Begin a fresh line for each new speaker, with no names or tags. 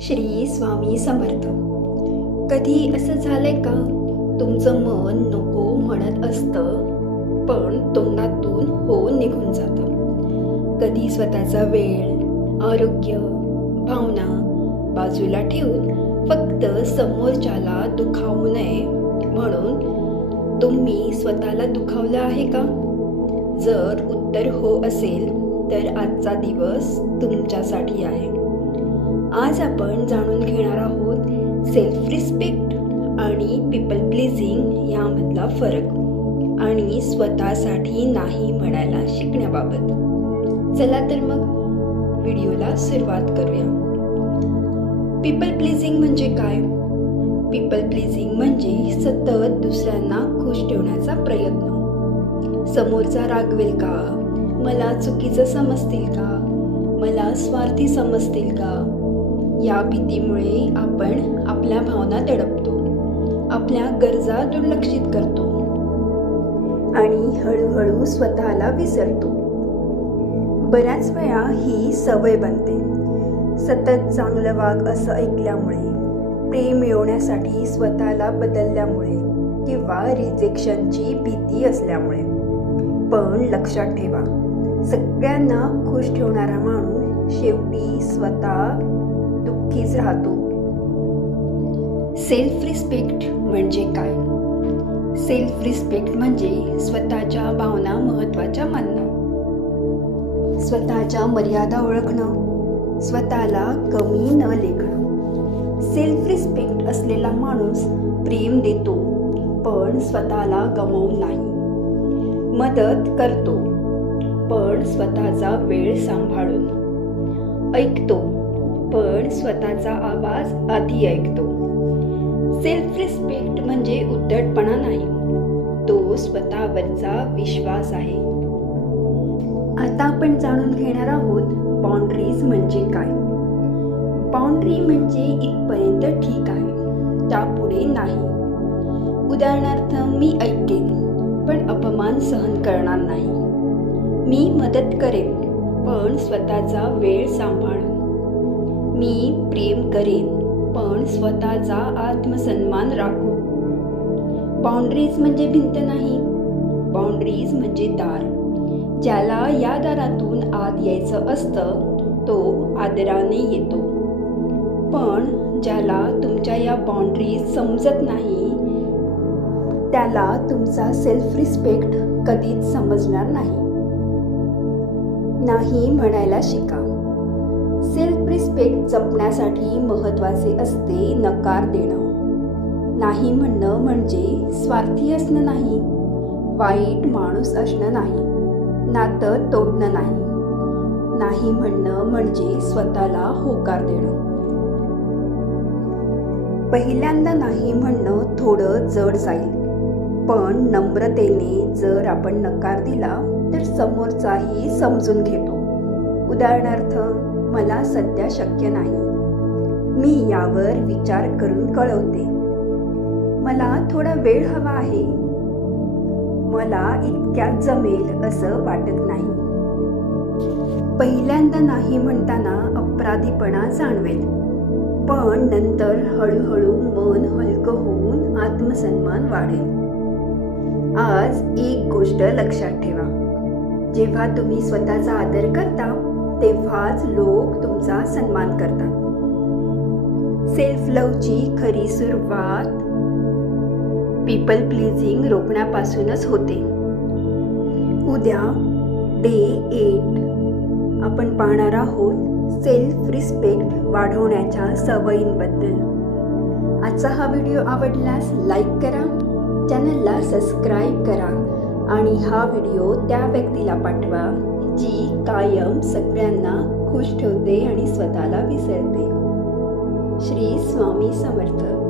श्री स्वामी समर्थ. कधी असं झालंय का? तुमचं मन नको म्हणत असतं पण तोंडातून हो निघून जातं. कधी स्वतःचा वेळ आरोग्य भावना बाजूला ठेवून फक्त समोरच्याला दुखावू नये म्हणून तुम्ही स्वतःला दुखावलं आहे का? जर उत्तर हो असेल तर आजचा दिवस तुमच्यासाठी आहे. आज आपण जाणून घेणार आहोत सेल्फ रिस्पेक्ट आणि पीपल प्लीजिंग यामधला फरक आणि स्वतःसाठी नाही म्हणायला शिकण्याबाबत. चला तर मग व्हिडिओला सुरुवात करूया. पीपल प्लीजिंग म्हणजे काय? पीपल प्लीजिंग म्हणजे सतत दुसऱ्यांना खुश ठेवण्याचा प्रयत्न. समोरचा रागवेल का? मला चुकीचं समजतील का? मला स्वार्थी समजतील का? या भीतीमुळे आपण आपल्या भावना दडपतो आपल्या गरजा दुर्लक्षित करतो आणि हळूहळू स्वतःला विसरतो. बऱ्याच वेळा ही सवय बनते. सतत चांगलं वाघ असं ऐकल्यामुळे प्रेम मिळवण्यासाठी स्वतःला बदलल्यामुळे किंवा रिजेक्शनची भीती असल्यामुळे. पण लक्षात ठेवा सगळ्यांना खुश ठेवणारा माणूस शेवटी स्वतः दुःखीच राहतो. सेल्फ रिस्पेक्ट म्हणजे काय? सेल्फ रिस्पेक्ट म्हणजे स्वतःच्या भावना महत्त्वाच्या मानणं. स्वतःच्या मर्यादा ओळखणं. स्वतःला कमी न लेखणं. सेल्फ रिस्पेक्ट असलेला माणूस प्रेम देतो पण स्वतःला गमावून नाही. मदत करतो पण स्वतःचा वेळ सांभाळून. ऐकतो पण स्वतःचा आवाज आधी ऐकतो. सेल्फ रिस्पेक्ट म्हणजे उद्धटपणा नाही. तो स्वतःवरचा विश्वास आहे. आता आपण जाणून घेणार आहोत बाउंड्रीज म्हणजे काय. बाउंड्री म्हणजे इथपर्यंत ठीक आहे त्यापुढे नाही. उदाहरणार्थ मी ऐकेन पण अपमान सहन करणार नाही. मी मदत करेन पण स्वतःचा वेळ सांभाळून करेन. पण स्वतःचा आत्मसन्मान राखू. बाउंड्रीज म्हणजे भिंत नाही. बाउंड्रीज म्हणजे दार. ज्याला या दारातून आत यायचं असतं तो आदराने येतो. पण ज्याला तुमच्या या बाउंड्रीज समजत नाही त्याला तुमचा सेल्फ रिस्पेक्ट कधीच समजणार नाही. नाही म्हणायला शिका. सेल्फ रिस्पेक्ट जपण्यासाठी महत्त्वाचे असते नकार देणं. नाही म्हणणं म्हणजे स्वार्थी असणं नाही. वाईट माणूस असणं नाही. नातं तोडणं नाही. नाही म्हणणं म्हणजे स्वतःला होकार देणं. पहिल्यांदा नाही म्हणणं थोडं जड जाईल. पण नम्रतेने जर आपण नकार दिला तर समोरचाही समजून घेतो. उदाहरणार्थ मला सध्या शक्य नाही. मी यावर विचार करून कळवते. मला थोडा वेळ हवा आहे. मला इतक्यात जमेल असं वाटत नाही. पहिल्यांदा नाही म्हणताना अपराधीपणा जाणवेल. पण नंतर हळूहळू मन हलकं होऊन आत्मसन्मान वाढेल. आज एक गोष्ट लक्षात ठेवा. जेव्हा तुम्ही स्वतःचा आदर करता लोक सन्मान करतात. सेल्फ लवची खरी सुरुवात पीपल प्लीजिंग रोखण्यापासूनच होते. उद्या डे एट आपण पाहणार आहोत सेल्फ रिस्पेक्ट वाढवण्याच्या सवयींबद्दल. आजचा हा व्हिडिओ आवडल्यास लाईक करा चॅनलला सबस्क्राईब करा आणि हा व्हिडिओ त्या व्यक्तीला पाठवा जी कायम सगळ्यांना खुश ठेवते आणि स्वतःला विसरते. श्री स्वामी समर्थ.